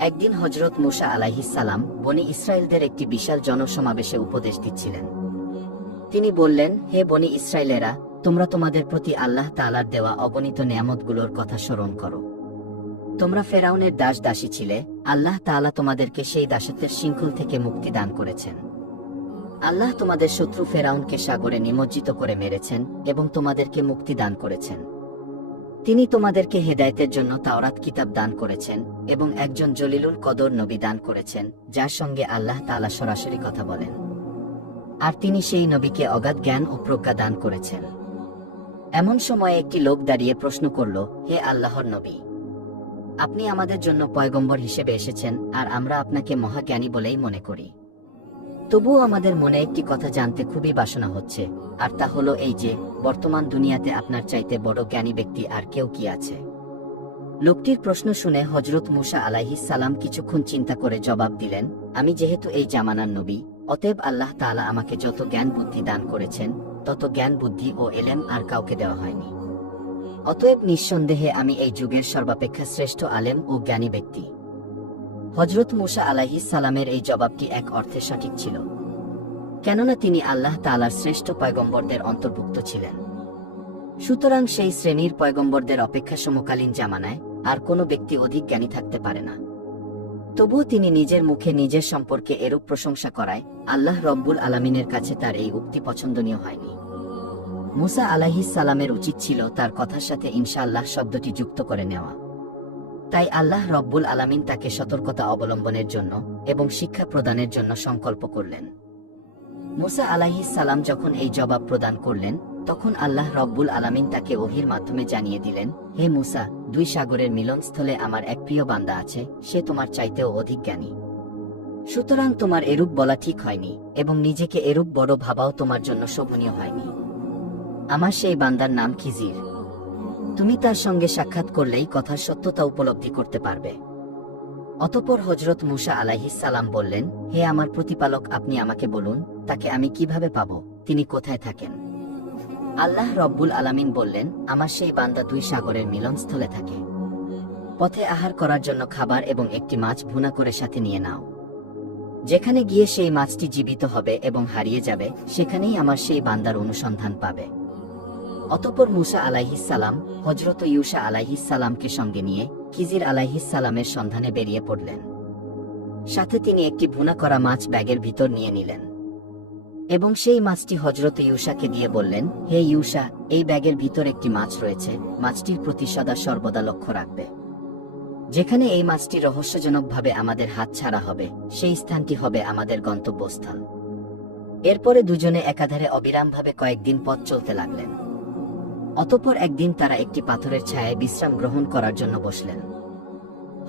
একদিন হযরত মূসা আলাইহিস সালাম বনী ইসরায়েলদের একটি বিশাল জনসমাবেশে উপদেশ দিচ্ছিলেন। তিনি বললেন, হে বনী ইসরায়েলেরা, তোমরা তোমাদের প্রতি আল্লাহ তাআলার দেওয়া অগণিত নেয়ামতগুলোর কথা স্মরণ করো। তোমরা ফেরাউনের দাস দাসী ছিলে, আল্লাহ তাআলা তোমাদেরকে সেই দাসত্বের শৃঙ্খল থেকে মুক্তি দান করেছেন। আল্লাহ তোমাদের শত্রু ফেরাউনকে সাগরে নিমজ্জিত করে মেরেছেন এবং তোমাদেরকে মুক্তি দান করেছেন। তিনি তোমাদেরকে হেদায়েতের জন্য তাওরাত কিতাব দান করেছেন এবং একজন জলিলুল কদর নবী দান করেছেন, যার সঙ্গে আল্লাহ তাআলা সরাসরি কথা বলেন। আর তিনি সেই নবীকে অগাধ জ্ঞান ও প্রজ্ঞা দান করেছেন। এমন সময় একটি লোক দাঁড়িয়ে প্রশ্ন করল, হে আল্লাহর নবী, আপনি আমাদের জন্য পয়গম্বর হিসেবে এসেছেন, আর আমরা আপনাকে মহাজ্ঞানী বলেই মনে করি। তবুও আমাদের মনে একটি কথা জানতে খুবই বাসনা হচ্ছে, আর তা হলো এই যে, বর্তমান দুনিয়াতে আপনার চাইতে বড় জ্ঞানী ব্যক্তি আর কেউ কি আছে? লোকটির প্রশ্ন শুনে হযরত মূসা আলাইহিস সালাম কিছুক্ষণ চিন্তা করে জবাব দিলেন, আমি যেহেতু এই জামানার নবী, অতএব আল্লাহ তাআলা আমাকে যত জ্ঞান বুদ্ধি দান করেছেন, তত জ্ঞান বুদ্ধি ও এলেম আর কাউকে দেওয়া হয়নি। অতএব নিঃসন্দেহে আমি এই যুগের সর্বাপেক্ষা শ্রেষ্ঠ আলেম ও জ্ঞানী ব্যক্তি। হযরত মূসা আলাইহিস সালামের এই জবাবটি এক অর্থে সঠিক ছিল, কেননা তিনি আল্লাহ তাআলার শ্রেষ্ঠ পয়গম্বরদের অন্তর্ভুক্ত ছিলেন। সুতরাং সেই শ্রেণীর পয়গম্বরদের অপেক্ষা সমকালীন জামানায় আর কোনো ব্যক্তি অধিক জ্ঞানী থাকতে পারে না। তবুও তিনি নিজের মুখে নিজের সম্পর্কে এরূপ প্রশংসা করায় আল্লাহ রব্বুল আলামিনের কাছে তার এই উক্তি পছন্দনীয় হয়নি। মূসা আলাইহিস সালামের উচিত ছিল তার কথার সাথে ইনশাআল্লাহ শব্দটি যুক্ত করে নেওয়া। তাই আল্লাহ রব্বুল আলামিন তাকে সতর্কতা অবলম্বনের জন্য এবং শিক্ষা প্রদানের জন্য সংকল্প করলেন। মূসা আলাইহিস সালাম যখন এই জবাব প্রদান করলেন, তখন আল্লাহ রব্বুল আলামিন তাকে ওহীর মাধ্যমে জানিয়ে দিলেন, হে মূসা, দুই সাগরের মিলনস্থলে আমার এক প্রিয় বান্দা আছে, সে তোমার চাইতেও অধিক জ্ঞানী। সুতরাং তোমার এরূপ বলা ঠিক হয়নি এবং নিজেকে এরূপ বড় ভাবাও তোমার জন্য শোভনীয় হয়নি। আমার সেই বান্দার নাম খিজির। তুমি তার সঙ্গে সাক্ষাৎ করলেই কথার সত্যতা উপলব্ধি করতে পারবে। অতঃপর হযরত মূসা আলাইহিস সালাম বললেন, হে আমার প্রতিপালক, আপনি আমাকে বলুন, তাকে আমি কিভাবে পাব, তিনি কোথায় থাকেন? আল্লাহ রব্বুল আলামিন বললেন, আমার সেই বান্দা দুই সাগরের মিলনস্থলে থাকে। পথে আহার করার জন্য খাবার এবং একটি মাছ ভুনা করে সাথে নিয়ে নাও। যেখানে গিয়ে সেই মাছটি জীবিত হবে এবং হারিয়ে যাবে, সেখানেই আমার সেই বান্দার অনুসন্ধান পাবে। অতঃপর মূসা আলাইহিস সালাম হযরত ইউশা আলাইহিস সালামকে সঙ্গে নিয়ে খিজির আলাইহিস সালামের সন্ধানে বেরিয়ে পড়লেন। সাথে তিনি একটি ভুনা করা মাছ ব্যাগের ভিতর নিয়ে নিলেন এবং সেই মাছটি হযরত ইউশাকে দিয়ে বললেন, হে ইউশা, এই ব্যাগের ভিতর একটি মাছ রয়েছে, মাছটির প্রতি সদা সর্বদা লক্ষ্য রাখবে। যেখানে এই মাছটি রহস্যজনকভাবে আমাদের হাত ছাড়া হবে, সেই স্থানটি হবে আমাদের গন্তব্যস্থল। এরপরে দুজনে একাধারে অবিরামভাবে কয়েকদিন পথ চলতে লাগলেন। অতঃপর একদিন তারা একটি পাথরের ছায়ায় বিশ্রাম গ্রহণ করার জন্য বসলেন।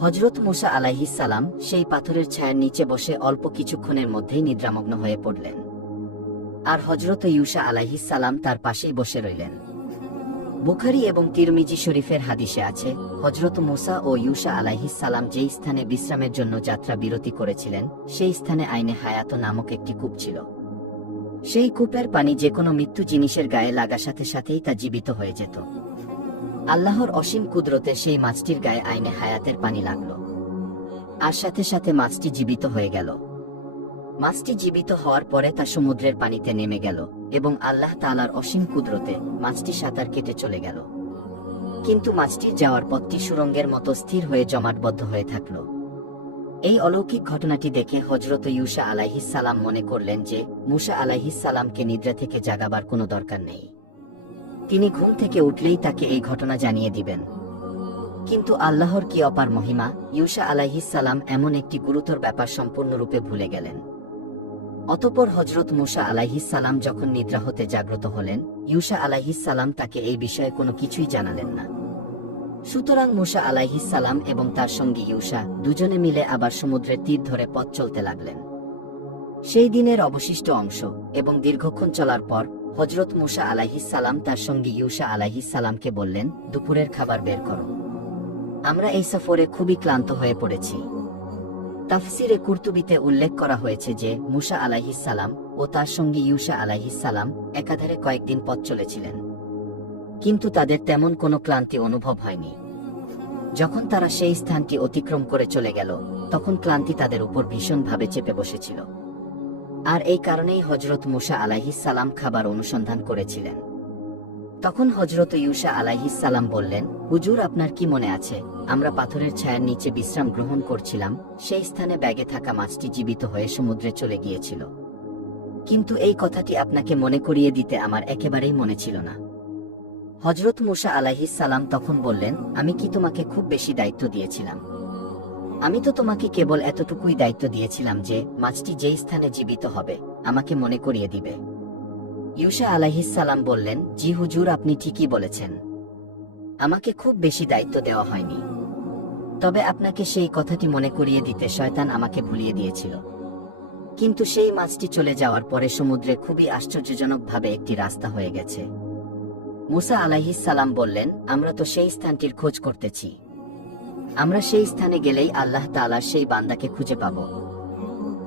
হযরত মূসা আলাইহিস সালাম সেই পাথরের ছায়ার নিচে বসে অল্প কিছুক্ষণের মধ্যেই নিদ্রামগ্ন হয়ে পড়লেন, আর হযরত ইউশা আলাইহিস সালাম তার পাশেই বসে রইলেন। বুখারী এবং তিরমিজি শরীফের হাদিসে আছে, হযরত মূসা ও ইউশা আলাইহিস সালাম যেই স্থানে বিশ্রামের জন্য যাত্রা বিরতি করেছিলেন, সেই স্থানে আইনে হায়াত নামক একটি কূপ ছিল। সেই কূপের পানি যে কোনো মৃত্যু জিনিসের গায়ে লাগা সাথে সাথেই তা জীবিত হয়ে যেত। আল্লাহর অসীম কুদরতে সেই মাছটির গায়ে আইনে হায়াতের পানি লাগল, আর সাথে সাথে মাছটি জীবিত হয়ে গেল। মাছটি জীবিত হওয়ার পরে তা সমুদ্রের পানিতে নেমে গেল এবং আল্লাহ তাআলার অসীম কুদরতে মাছটি সাঁতার কেটে চলে গেল। কিন্তু মাছটির যাওয়ার পথটি সুড়ঙ্গের মতো স্থির হয়ে জমাটবদ্ধ হয়ে থাকল। এই অলৌকিক ঘটনাটি দেখে হযরত ইউশা আলাইহিস সালাম মনে করলেন যে মূসা আলাইহিস সালামকে নিদ্রা থেকে জাগাবার কোনো দরকার নেই, তিনি ঘুম থেকে উঠলেই তাকে এই ঘটনা জানিয়ে দিবেন। কিন্তু আল্লাহর কি অপার মহিমা, ইউশা আলাইহিস সালাম এমন একটি গুরুতর ব্যাপার সম্পূর্ণরূপে ভুলে গেলেন। অতঃপর হযরত মূসা আলাইহিস সালাম যখন নিদ্রা হতে জাগ্রত হলেন, ইউশা আলাইহিস সালাম তাকে এই বিষয়ে কোনো কিছুই জানালেন না। সুতরাং মূসা আলাইহিস সালাম এবং তার সঙ্গী ইউশা দুজনে মিলে আবার সমুদ্রের তীর ধরে পথ চলতে লাগলেন। সেই দিনের অবশিষ্ট অংশ এবং দীর্ঘক্ষণ চলার পর হযরত মূসা আলাইহিস সালাম তার সঙ্গী ইউশা আলাইহিস সালামকে বললেন, দুপুরের খাবার বের করো, আমরা এই সফরে খুবই ক্লান্ত হয়ে পড়েছি। তাফসিরে কুরতুবিতে উল্লেখ করা হয়েছে যে মূসা আলাইহিস সালাম ও তার সঙ্গী ইউশা আলাইহিস সালাম একাধারে কয়েকদিন পথ চলেছিলেন, কিন্তু তাদের তেমন কোনো ক্লান্তি অনুভব হয়নি। যখন তারা সেই স্থানটি অতিক্রম করে চলে গেল, তখন ক্লান্তি তাদের উপর ভীষণভাবে চেপে বসেছিল। আর এই কারণেই হযরত মূসা আলাইহিস সালাম খাবার অনুসন্ধান করেছিলেন। তখন হযরত ইউসা আলাইহিস সালাম বললেন, হুজুর, আপনার কি মনে আছে, আমরা পাথরের ছায়ার নিচে বিশ্রাম গ্রহণ করছিলাম, সেই স্থানে ব্যাগে থাকা মাছটি জীবিত হয়ে সমুদ্রে চলে গিয়েছিল। কিন্তু এই কথাটি আপনাকে মনে করিয়ে দিতে আমার একেবারেই মনে ছিল না। হযরত মূসা আলাইহিস সালাম তখন বললেন, আমি কি তোমাকে খুব বেশি দায়িত্ব দিয়েছিলাম? আমি তো তোমাকে কেবল এতটুকুই দায়িত্ব দিয়েছিলাম যে মাছটি যেই স্থানে জীবিত হবে আমাকে মনে করিয়ে দিবে। ইউসা আলাইহিস সালাম বললেন, জি হুজুর, আপনি ঠিকই বলেছেন, আমাকে খুব বেশি দায়িত্ব দেওয়া হয়নি। তবে আপনাকে সেই কথাটি মনে করিয়ে দিতে শয়তান আমাকে ভুলিয়ে দিয়েছিল। কিন্তু সেই মাছটি চলে যাওয়ার পরে সমুদ্রে খুবই আশ্চর্যজনকভাবে একটি রাস্তা হয়ে গেছে। মূসা আলাইহিস সালাম বললেন, আমরা তো সেই স্থানটির খোঁজ করতেছি। আমরা সেই স্থানে গেলেই আল্লাহ তাআলার সেই বান্দাকে খুঁজে পাব।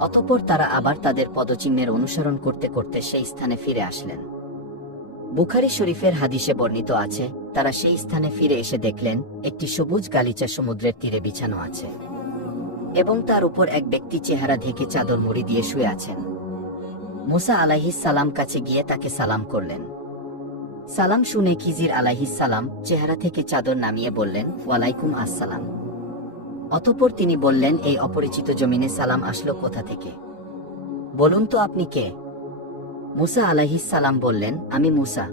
অতঃপর তারা আবার তাদের পদচিহ্নের অনুসরণ করতে করতে সেই স্থানে ফিরে আসলেন। বুখারী শরীফের হাদিসে বর্ণিত আছে, তারা সেই স্থানে ফিরে এসে দেখলেন একটি সবুজ গালিচা সমুদ্রের তীরে বিছানো আছে এবং তার উপর এক ব্যক্তি চেহারা ঢেকে চাদর মুড়ি দিয়ে শুয়ে আছেন। মূসা আলাইহিস সালাম কাছে গিয়ে তাকে সালাম করলেন। সালাম শুনে খিজির আলাইহিস সালাম চেহারা থেকে চাদর নামিয়ে বললেন, ওয়ালাইকুম আসসালাম। অতঃপর তিনি বললেন, এই অপরিচিত জমিনে সালাম আসলো কোথা থেকে? বলুন তো আপনি কে? মূসা আলাইহিস সালাম বললেন, আমি মূসা।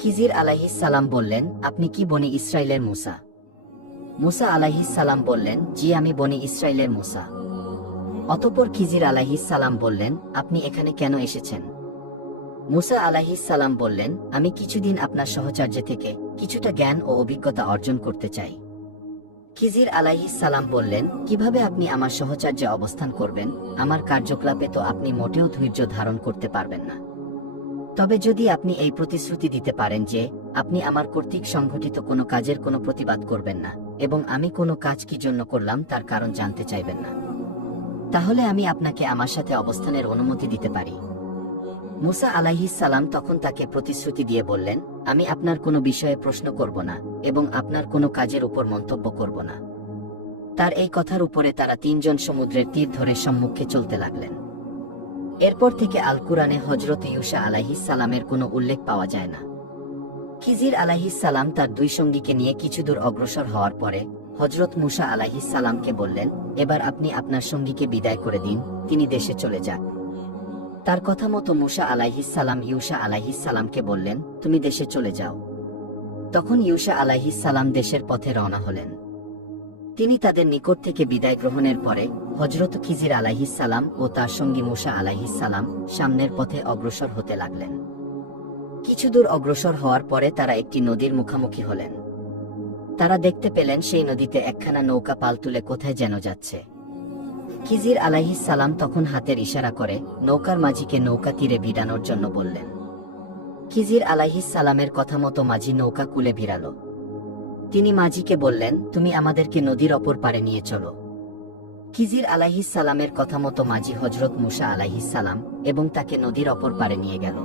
খিজির আলাইহিস সালাম বললেন, আপনি কি বনি ইসরাইলের মূসা? মূসা আলাইহিস সালাম বললেন, জি, আমি বনি ইসরাইলের মূসা। অতঃপর খিজির আলাইহিস সালাম বললেন, আপনি এখানে কেন এসেছেন? মূসা আলাইহিস সালাম বললেন, আমি কিছুদিন আপনার সহচর্য থেকে কিছুটা জ্ঞান ও অভিজ্ঞতা অর্জন করতে চাই। খিজির আলাইহিস সালাম বললেন, কিভাবে আপনি আমার সহচর্যে অবস্থান করবেন? আমার কার্যকলাপে তো আপনি মোটেও ধৈর্য ধারণ করতে পারবেন না। তবে যদি আপনি এই প্রতিশ্রুতি দিতে পারেন যে আপনি আমার কর্তৃক সংঘটিত কোনো কাজের কোনো প্রতিবাদ করবেন না এবং আমি কোনো কাজ কি জন্য করলাম তার কারণ জানতে চাইবেন না, তাহলে আমি আপনাকে আমার সাথে অবস্থানের অনুমতি দিতে পারি। মূসা আলাইহিস সালাম তখন তাকে প্রতিশ্রুতি দিয়ে বললেন, আমি আপনার কোনো বিষয়ে প্রশ্ন করব না এবং আপনার কোনো কাজের উপর মন্তব্য করব না। তার এই কথার উপরে তারা তিনজন সমুদ্রের তীর ধরে সম্মুখে চলতে লাগলেন। এরপর থেকে আল কুরআনে হযরত ইউসা আলাইহিস সালামের কোনো উল্লেখ পাওয়া যায় না। খিজির আলাইহিস সালাম তার দুই সঙ্গীকে নিয়ে কিছু দূর অগ্রসর হওয়ার পরে হযরত মূসা আলাইহিস সালামকে বললেন, এবার আপনি আপনার সঙ্গীকে বিদায় করে দিন, তিনি দেশে চলে যান। তার কথা মতো মূসা আলাইহিস সালাম ইউসা আলাইহিস সালামকে বললেন, তুমি দেশে চলে যাও। তখন ইউসা আলাইহিস সালাম দেশের পথে রওনা হলেন। তিনি তাদের নিকট থেকে বিদায় গ্রহণের পরে হযরত খিজির আলাইহিস সালাম ও তার সঙ্গী মূসা আলাইহিস সালাম সামনের পথে অগ্রসর হতে লাগলেন। কিছু দূর অগ্রসর হওয়ার পরে তারা একটি নদীর মুখোমুখি হলেন। তারা দেখতে পেলেন সেই নদীতে একখানা নৌকা পাল তুলে কোথায় যেন যাচ্ছে। খিজির আলাইহিস সালাম তখন হাতের ইশারা করে নৌকার মাঝিকে নৌকা তীরে ভিড়ানোর জন্য বললেন। খিজির আলাইহিস সালামের কথা মতো মাঝি নৌকা কূলে ভিড়াল। তিনি মাঝিকে বললেন, তুমি আমাদেরকে নদীর অপর পারে নিয়ে চলো। খিজির আলাইহিস সালামের কথা মতো মাঝি হযরত মূসা আলাইহিস সালাম এবং তাকে নদীর অপর পারে নিয়ে গেল।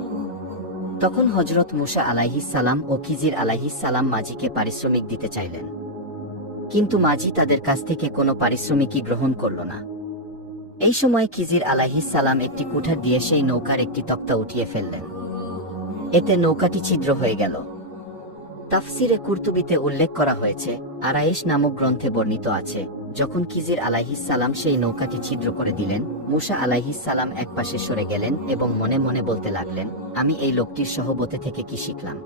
তখন হযরত মূসা আলাইহিস সালাম ও খিজির আলাইহিস সালাম মাঝিকে পারিশ্রমিক দিতে চাইলেন, কিন্তু মাঝি তাদের কাছ থেকে কোনো পারিশ্রমিকই গ্রহণ করল না। এই সময় খিজির আলাইহিস সালাম একটি কুঠার দিয়ে সেই নৌকার একটি তক্তা উঠিয়ে ফেললেন। এতে নৌকাটি ছিদ্র হয়ে গেল। তাফসিরে কুরতুবিতে উল্লেখ করা হয়েছে, আরায়েশ নামক গ্রন্থে বর্ণিত আছে, যখন খিজির আলাইহিস সালাম সেই নৌকাটি ছিদ্র করে দিলেন, মূসা আলাইহিস সালাম একপাশে সরে গেলেন এবং মনে মনে বলতে লাগলেন, আমি এই লোকটির সহবতে থেকে কি শিখলাম?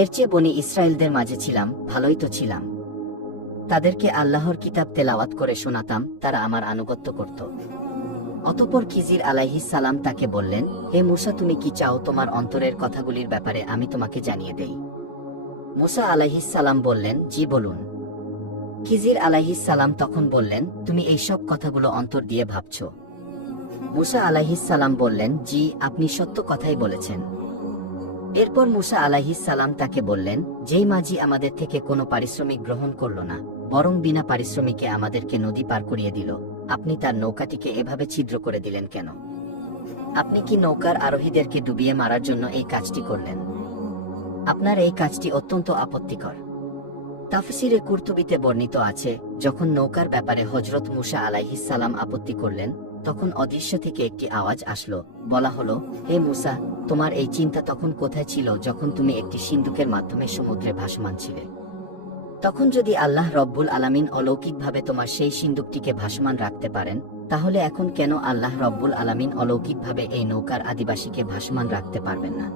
এর চেয়ে বনি ইসরায়েলদের মাঝে ছিলাম, ভালোই তো ছিলাম। তাদেরকে আল্লাহর কিতাব তেলাওয়াত করে শোনাতাম, তারা আমার আনুগত্য করত। অতঃপর খিজির আলাইহিস সালাম তাকে বললেন, হে মূসা, তুমি কি চাও তোমার অন্তরের কথাগুলির ব্যাপারে আমি তোমাকে জানিয়ে দেই? মূসা আলাইহিস সালাম বললেন, জি বলুন। খিজির আলাইহিস সালাম তখন বললেন, তুমি এই সব কথাগুলো অন্তর দিয়ে ভাবছ? মূসা আলাইহিস সালাম বললেন, জি, আপনি সত্য কথাই বলেছেন। এরপর মূসা আলাইহিস সালাম তাকে বললেন, যেই মাঝি আমাদের থেকে কোনো পারিশ্রমিক গ্রহণ করল না, বরং বিনা পারিশ্রমিকে আমাদেরকে নদী পার করিয়ে দিল, আপনি তার নৌকাটিকে এভাবে ছিদ্র করে দিলেন কেন? আপনি কি নৌকার আরোহীদেরকে ডুবিয়ে মারার জন্য এই কাজটি করলেন? আপনার এই কাজটি অত্যন্ত আপত্তিকর। তাফসিরে কুরতুবিতে বর্ণিত আছে, যখন নৌকার ব্যাপারে হযরত মূসা আলাইহিস সালাম আপত্তি করলেন, তখন অদৃশ্য থেকে একটি আওয়াজ আসলো। বলা হলো, হে মূসা, তোমার এই চিন্তা তখন কোথায় ছিল যখন তুমি একটি সিন্দুকের মাধ্যমে সমুদ্রে ভাসমান ছিলে? তখন যদি আল্লাহ রব্বুল আলামিন অলৌকিকভাবে তোমার সেই সিন্দুকটিকে ভাসমান রাখতে পারেন, তাহলে এখন কেন আল্লাহ রব্বুল আলামিন অলৌকিকভাবে এই নৌকার আদিবাসীকে ভাসমান রাখতে পারবেন না?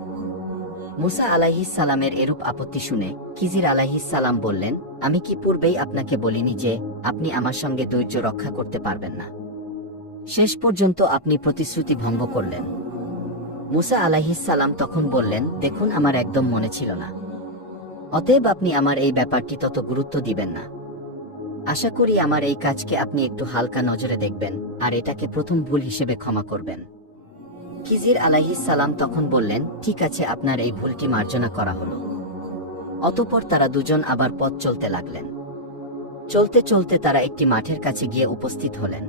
মূসা আলাইহিস সালামের এরূপ আপত্তি শুনে খিজির আলাইহিস সালাম বললেন, আমি কি পূর্বেই আপনাকে বলিনি যে আপনি আমার সঙ্গে ধৈর্য রক্ষা করতে পারবেন না? শেষ পর্যন্ত আপনি প্রতিশ্রুতি ভঙ্গ করলেন। মূসা আলাইহিস সালাম তখন বললেন, দেখুন, আমার একদম মনে ছিল না। অতএব আপনি আমার এই ব্যাপারটি তত গুরুত্ব দিবেন না। আশা করি আমার এই কাজকে আপনি একটু হালকা নজরে দেখবেন আর এটাকে প্রথম ভুল হিসেবে ক্ষমা করবেন। খিজির আলাইহিস সালাম তখন বললেন, ঠিক আছে, আপনার এই ভুলটি মার্জনা করা হলো। অতঃপর তারা দুজন আবার পথ চলতে লাগলেন। চলতে চলতে তারা একটি মাঠের কাছে গিয়ে উপস্থিত হলেন।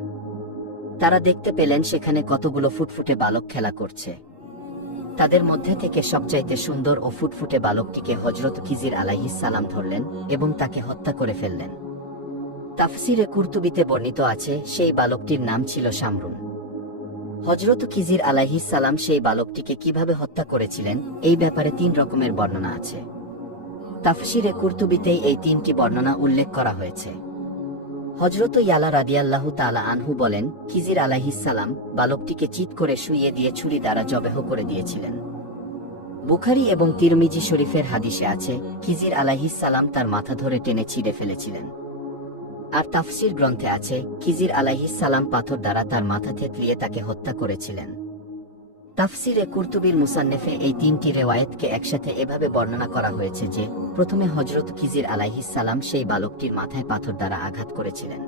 তারা দেখতে পেলেন সেখানে কতগুলো ফুটফুটে বালক খেলা করছে। তাদের মধ্যে থেকে সবচাইতে সুন্দর ও ফুটফুটে বালকটিকে হযরত খিজির আলাইহিস সালাম ধরলেন এবং তাকে হত্যা করে ফেললেন। তাফসিরে কুরতুবিতে বর্ণিত আছে, সেই বালকটির নাম ছিল শামরুন। হযরত খিজির আলাইহিস সালাম সেই বালকটিকে কিভাবে হত্যা করেছিলেন, এই ব্যাপারে 3 রকমের বর্ণনা আছে। তাফসিরে কুরতুবিতেই এই 3টি বর্ণনা উল্লেখ করা হয়েছে। হযরত ইয়ালা রাদিয়াল্লাহু তাআলা আনহু বলেন, খিজির আলাইহিস সালাম বালকটিকে চিৎ করে শুইয়ে দিয়ে ছুরি দ্বারা জবেহ করে দিয়েছিলেন। বুখারী এবং তিরমিজি শরীফের হাদিসে আছে, খিজির আলাইহিস সালাম তার মাথা ধরে টেনে ছিঁড়ে ফেলেছিলেন। আর তাফসির গ্রন্থে আছে, খিজির আলাইহিস সালাম পাথর দ্বারা তার মাথা থেতলিয়ে তাকে হত্যা করেছিলেন। তাফসিরে কুরতুবির মুসান্নেফে এই 3টি রেওয়ায়েতকে একসাথে এভাবে বর্ণনা করা হয়েছে যে, প্রথমে হযরত খিজির আলাইহিস সালাম সেই বালকটির মাথায় পাথর দ্বারা আঘাত করেছিলেন।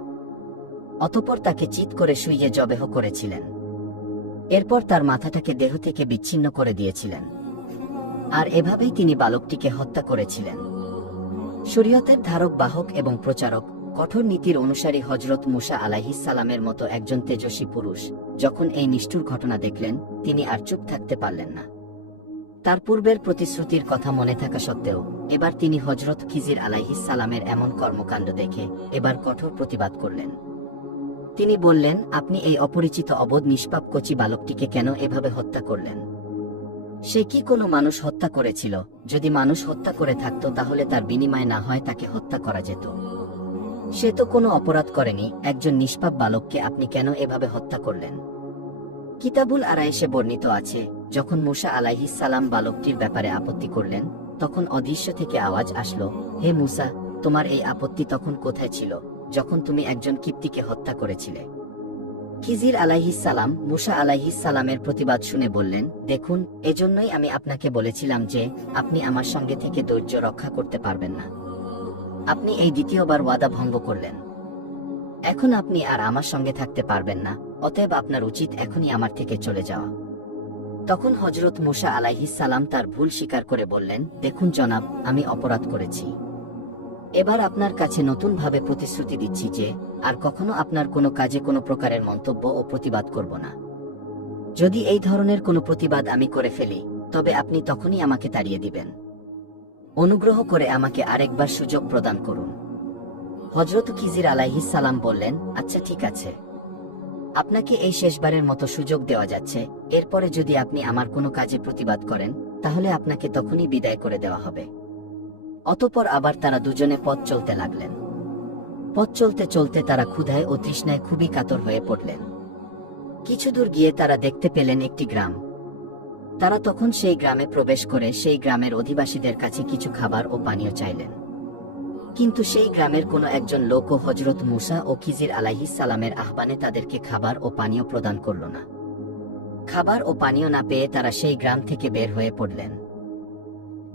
অতঃপর তাকে চিৎ করে শুইয়ে জবেহ করেছিলেন। এরপর তার মাথাটাকে দেহ থেকে বিচ্ছিন্ন করে দিয়েছিলেন। আর এভাবেই তিনি বালকটিকে হত্যা করেছিলেন। শরীয়তের ধারক বাহক এবং প্রচারক, কঠোর নীতির অনুসারী হযরত মূসা আলাইহিস সালামের মতো একজন তেজস্বী পুরুষ যখন এই নিষ্ঠুর ঘটনা দেখলেন, তিনি আর চুপ থাকতে পারলেন না। তার পূর্বের প্রতিশ্রুতির কথা মনে থাকা সত্ত্বেও এবার তিনি হযরত খিজির আলাইহিস সালামের এমন কর্মকাণ্ড দেখে এবার কঠোর প্রতিবাদ করলেন। তিনি বললেন, আপনি এই অপরিচিত অবোধ নিষ্পাপ কচি বালকটিকে কেন এভাবে হত্যা করলেন? সে কি কোনো মানুষ হত্যা করেছিল? যদি মানুষ হত্যা করে থাকতো তাহলে তার বিনিময় না হয় তাকে হত্যা করা যেত। সে তো কোনো অপরাধ করেনি, একজন নিষ্পাপ বালককে আপনি কেন এভাবে হত্যা করলেন? কিতাবুল আরায়েশে বর্ণিত আছে, যখন মূসা আলাইহিস সালাম বালকটির ব্যাপারে আপত্তি করলেন, তখন অদৃশ্য থেকে আওয়াজ আসলো, হে মূসা, তোমার এই আপত্তি তখন কোথায় ছিল যখন তুমি একজন কিপ্তিকে হত্যা করেছিলে? খিজির আলাইহিস সালাম মূসা আলাইহিস সালামের প্রতিবাদ শুনে বললেন, দেখুন, এজন্যই আমি আপনাকে বলেছিলাম যে আপনি আমার সঙ্গে থেকে ধৈর্য রক্ষা করতে পারবেন না। আপনি এই দ্বিতীয়বার ওয়াদা ভঙ্গ করলেন। এখন আপনি আর আমার সঙ্গে থাকতে পারবেন না, অতএব আপনার উচিত এখনই আমার থেকে চলে যাওয়া। তখন হযরত মূসা আলাইহিস সালাম তার ভুল স্বীকার করে বললেন, দেখুন জনাব, আমি অপরাধ করেছি। এবার আপনার কাছে নতুনভাবে প্রতিশ্রুতি দিচ্ছি যে আর কখনো আপনার কোনো কাজে কোনো প্রকারের মন্তব্য ও প্রতিবাদ করব না। যদি এই ধরনের কোনো প্রতিবাদ আমি করে ফেলি, তবে আপনি তখনই আমাকে তাড়িয়ে দিবেন। অনুগ্রহ করে আমাকে আরেকবার সুযোগ প্রদান করুন। হযরত খিজির আলাইহিস সালাম বললেন, আচ্ছা ঠিক আছে, আপনাকে এই শেষবারের মতো সুযোগ দেওয়া যাচ্ছে। এরপরে যদি আপনি আমার কোনো কাজে প্রতিবাদ করেন, তাহলে আপনাকে তখনই বিদায় করে দেওয়া হবে। অতঃপর আবার তারা দুজনে পথ চলতে লাগলেন। পথ চলতে চলতে তারা ক্ষুধায় ও তৃষ্ণায় খুবই কাতর হয়ে পড়লেন। কিছু দূর গিয়ে তারা দেখতে পেলেন একটি গ্রাম। তারা তখন সেই গ্রামে প্রবেশ করে সেই গ্রামের অধিবাসীদের কাছে কিছু খাবার ও পানীয় চাইলেন। কিন্তু সেই গ্রামের কোনো একজন লোকও হযরত মূসা ও খিজির আলাইহিস সালামের আহ্বানে তাদেরকে খাবার ও পানীয় প্রদান করল না। খাবার ও পানীয় না পেয়ে তারা সেই গ্রাম থেকে বের হয়ে পড়লেন।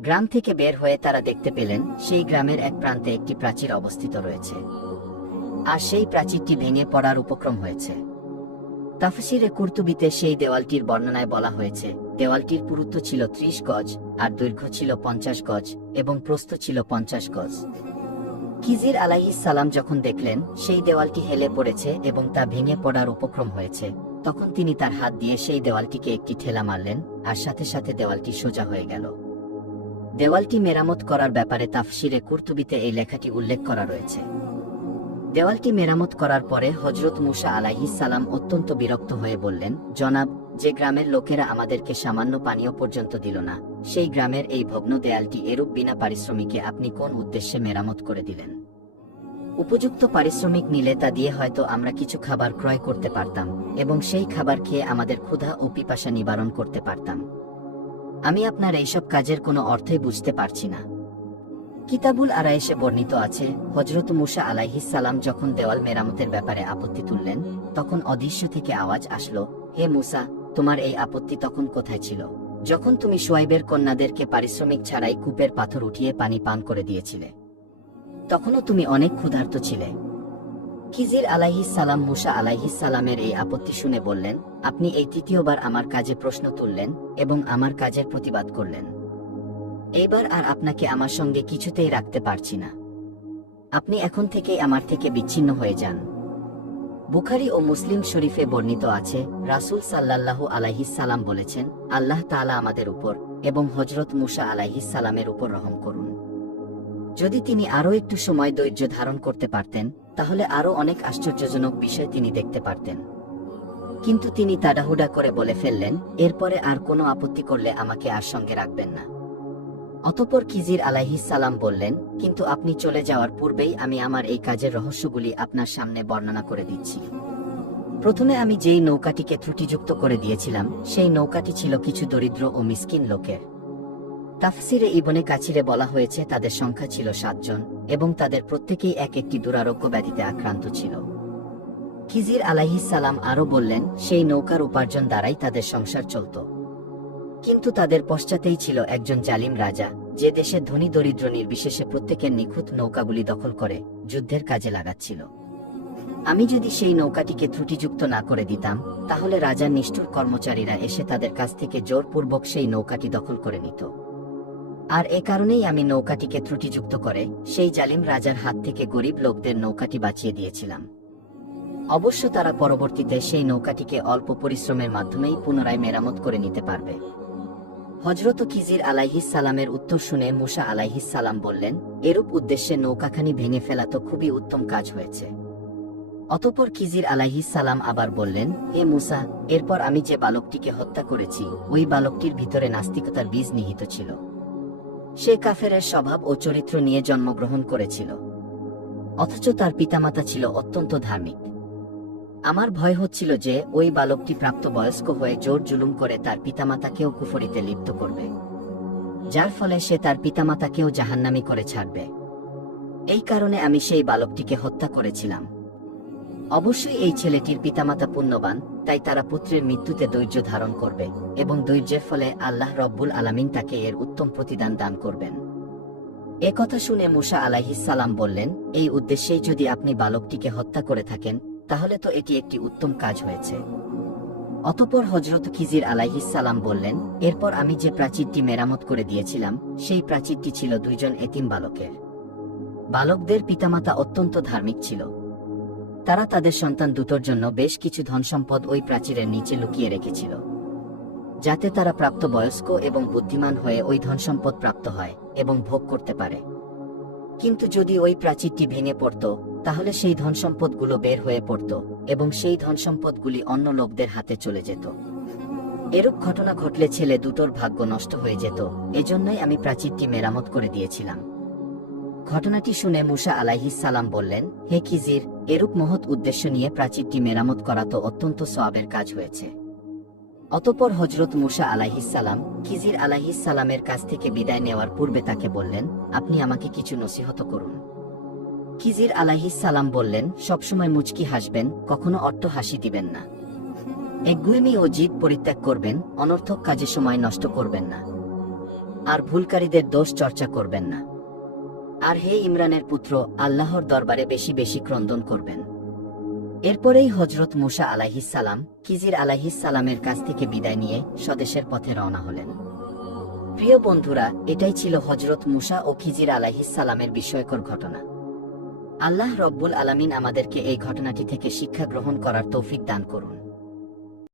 গ্রাম থেকে বের হয়ে তারা দেখতে পেলেন সেই গ্রামের এক প্রান্তে একটি প্রাচীর অবস্থিত রয়েছে, আর সেই প্রাচীরটি ভেঙে পড়ার উপক্রম হয়েছে। তাফসিরে কুরতুবিতে সেই দেওয়ালটির বর্ণনায় বলা হয়েছে, দেওয়ালটির পুরুত্ব ছিল 30 গজ, আর দৈর্ঘ্য ছিল 50 গজ এবং প্রস্থ ছিল 50 গজ। খিজির আলাইহিস সালাম যখন দেখলেন সেই দেওয়ালটি হেলে পড়েছে এবং তা ভেঙে পড়ার উপক্রম হয়েছে, তখন তিনি তার হাত দিয়ে সেই দেওয়ালটিকে একটি ঠেলা মারলেন, আর সাথে সাথে দেওয়ালটি সোজা হয়ে গেল। দেওয়ালটি মেরামত করার ব্যাপারে তাফসিরে কুরতুবিতে এই লেখাটি উল্লেখ করা রয়েছে। দেওয়ালটি মেরামত করার পরে হযরত মূসা আলাইহিস সালাম অত্যন্ত বিরক্ত হয়ে বললেন, জনাব, যে গ্রামের লোকেরা আমাদেরকে সামান্য পানীয় পর্যন্ত দিল না, সেই গ্রামের এই ভগ্ন দেয়ালটি এরূপ বিনা পারিশ্রমিকে আপনি কোন উদ্দেশ্যে মেরামত করে দিলেন? উপযুক্ত পারিশ্রমিক নিলে তা দিয়ে হয়তো আমরা কিছু খাবার ক্রয় করতে পারতাম এবং সেই খাবার খেয়ে আমাদের ক্ষুধা ও পিপাসা নিবারণ করতে পারতাম। আমি আপনার এইসব কাজের কোনো অর্থই বুঝতে পারছি না। কিতাবুল আরায়েশে বর্ণিত আছে, হযরত মূসা আলাইহিস সালাম যখন দেওয়াল মেরামতের ব্যাপারে আপত্তি তুললেন, তখন অদৃশ্য থেকে আওয়াজ আসলো, হে মূসা, তোমার এই আপত্তি তখন কোথায় ছিল, যখন তুমি শুয়াইবের কন্যাদেরকে পারিশ্রমিক ছাড়াই কূপের পাথর উঠিয়ে পানি পান করে দিয়েছিলে? তখনও তুমি অনেক ক্ষুধার্ত ছিলে। খিজির আলাইহিস সালাম মূসা আলাইহিস সালামের এই আপত্তি শুনে বললেন, আপনি এই তৃতীয়বার আমার কাজে প্রশ্ন তুললেন এবং আমার কাজের প্রতিবাদ করলেন। এইবার আর আপনাকে আমার সঙ্গে কিছুতেই রাখতে পারছি না। আপনি এখন থেকেই আমার থেকে বিচ্ছিন্ন হয়ে যান। বুখারী ও মুসলিম শরীফে বর্ণিত আছে, রাসূল সাল্লাল্লাহু আলাইহিস সালাম বলেছেন, আল্লাহ তাআলা আমাদের উপর এবং হযরত মূসা আলাইহিস সালামের উপর রহম করুন। যদি তিনি আরও একটু সময় ধৈর্য ধারণ করতে পারতেন, তাহলে আরও অনেক আশ্চর্যজনক বিষয় তিনি দেখতে পারতেন। কিন্তু তিনি তাড়াহুড়া করে বলে ফেললেন, এরপরে আর কোনো আপত্তি করলে আমাকে আর সঙ্গে রাখবেন না। অতঃপর খিজির আলাইহিস সালাম বললেন, কিন্তু আপনি চলে যাওয়ার পূর্বেই আমি আমার এই কাজের রহস্যগুলি আপনার সামনে বর্ণনা করে দিচ্ছি। প্রথমে আমি যেই নৌকাটিকে ত্রুটিযুক্ত করে দিয়েছিলাম, সেই নৌকাটি ছিল কিছু দরিদ্র ও মিসকিন লোকের। তাফসিরে ইবনে কাছিরে বলা হয়েছে তাদের সংখ্যা ছিল 7 জন এবং তাদের প্রত্যেকেই এক একটি দুরারোগ্য ব্যাধিতে আক্রান্ত ছিল। খিজির আলাইহিস সালাম আরও বললেন, সেই নৌকার উপার্জন দ্বারাই তাদের সংসার চলত। কিন্তু তাদের পশ্চাতেই ছিল একজন জালিম রাজা, যে দেশের ধনী দরিদ্র নির্বিশেষে প্রত্যেকের নিখুঁত নৌকাগুলি দখল করে যুদ্ধের কাজে লাগাচ্ছিল। আমি যদি সেই নৌকাটিকে ত্রুটিযুক্ত না করে দিতাম, তাহলে রাজার নিষ্ঠুর কর্মচারীরা এসে তাদের কাছ থেকে জোরপূর্বক সেই নৌকাটি দখল করে নিত। আর এ কারণেই আমি নৌকাটিকে ত্রুটিযুক্ত করে সেই জালিম রাজার হাত থেকে গরিব লোকদের নৌকাটি বাঁচিয়ে দিয়েছিলাম। অবশ্য তারা পরবর্তীতে সেই নৌকাটিকে অল্প পরিশ্রমের মাধ্যমেই পুনরায় মেরামত করে নিতে পারবে। হযরত খিজির আলাইহিস সালামের উত্তর শুনে মূসা আলাইহিস সালাম বললেন, এরূপ উদ্দেশ্যে নৌকাখানি ভেঙে ফেলা তো খুবই উত্তম কাজ হয়েছে। অতঃপর খিজির আলাইহিস সালাম আবার বললেন, হে মূসা, এরপর আমি যে বালকটিকে হত্যা করেছি, ওই বালকটির ভিতরে নাস্তিকতার বীজ নিহিত ছিল। সে কাফেরের স্বভাব ও চরিত্র নিয়ে জন্মগ্রহণ করেছিল, অথচ তার পিতামাতা ছিল অত্যন্ত ধার্মিক। আমার ভয় হচ্ছিল যে ওই বালকটি প্রাপ্তবয়স্ক হয়ে জোর জুলুম করে তার পিতামাতাকেও কুফরিতে লিপ্ত করবে, যার ফলে সে তার পিতামাতাকেও জাহান্নামী করে ছাড়বে। এই কারণে আমি সেই বালকটিকে হত্যা করেছিলাম। অবশ্যই এই ছেলেটির পিতামাতা পুণ্যবান, তাই তারা পুত্রের মৃত্যুতে ধৈর্য ধারণ করবে এবং ধৈর্যের ফলে আল্লাহ রব্বুল আলামিন তাকে এর উত্তম প্রতিদান দান করবেন। এ কথা শুনে মূসা আলাইহিস সালাম বললেন, এই উদ্দেশ্যেই যদি আপনি বালকটিকে হত্যা করে থাকেন, তাহলে তো এটি একটি উত্তম কাজ হয়েছে। অতঃপর হযরত খিজির আলাইহিস সালাম বললেন, এরপর আমি যে প্রাচীরটি মেরামত করে দিয়েছিলাম, সেই প্রাচীরটি ছিল 2 জন এতিম বালকের। বালকদের পিতামাতা অত্যন্ত ধার্মিক ছিল। তারা তাদের সন্তান দুটোর জন্য বেশ কিছু ধনসম্পদ ওই প্রাচীরের নিচে লুকিয়ে রেখেছিল, যাতে তারা প্রাপ্তবয়স্ক এবং বুদ্ধিমান হয়ে ওই ধনসম্পদ প্রাপ্ত হয় এবং ভোগ করতে পারে। কিন্তু যদি ওই প্রাচীরটি ভেঙে পড়ত, তাহলে সেই ধনসম্পদগুলো বের হয়ে পড়ত এবং সেই ধনসম্পদগুলি অন্য লোকদের হাতে চলে যেত। এরূপ ঘটনা ঘটলে ছেলে দুটোর ভাগ্য নষ্ট হয়ে যেত। এজন্যই আমি প্রাচীরটি মেরামত করে দিয়েছিলাম। ঘটনাটি শুনে মূসা আলাইহিস সালাম বললেন, হে খিজির, এরূপ মহৎ উদ্দেশ্য নিয়ে প্রাচীরটি মেরামত করা তো অত্যন্ত সওয়াবের কাজ হয়েছে। অতঃপর হযরত মূসা আলাইহিস সালাম খিজির আলাইহিস সালামের কাছ থেকে বিদায় নেওয়ার পূর্বে তাকে বললেন, আপনি আমাকে কিছু নসিহত করুন। খিজির আলাইহিস সালাম বললেন, সবসময় মুচকি হাসবেন, কখনো অট্ট হাসি দিবেন না। একগুঁয়েমি ও জিদ পরিত্যাগ করবেন, অনর্থক কাজে সময় নষ্ট করবেন না, আর ভুলকারীদের দোষ চর্চা করবেন না। আর হে ইমরানের পুত্র, আল্লাহর দরবারে বেশি বেশি ক্রন্দন করবেন। এরপরেই হযরত মূসা আলাইহিস সালাম খিজির আলাইহিস সালামের কাছ থেকে বিদায় নিয়ে স্বদেশের পথে রওনা হলেন। প্রিয় বন্ধুরা, এটাই ছিল হযরত মূসা ও খিজির আলাইহিস সালামের বিস্ময়কর ঘটনা। আল্লাহ রব্বুল আলামিন আমাদেরকে এই ঘটনাটি থেকে শিক্ষা গ্রহণ করার তৌফিক দান করুন।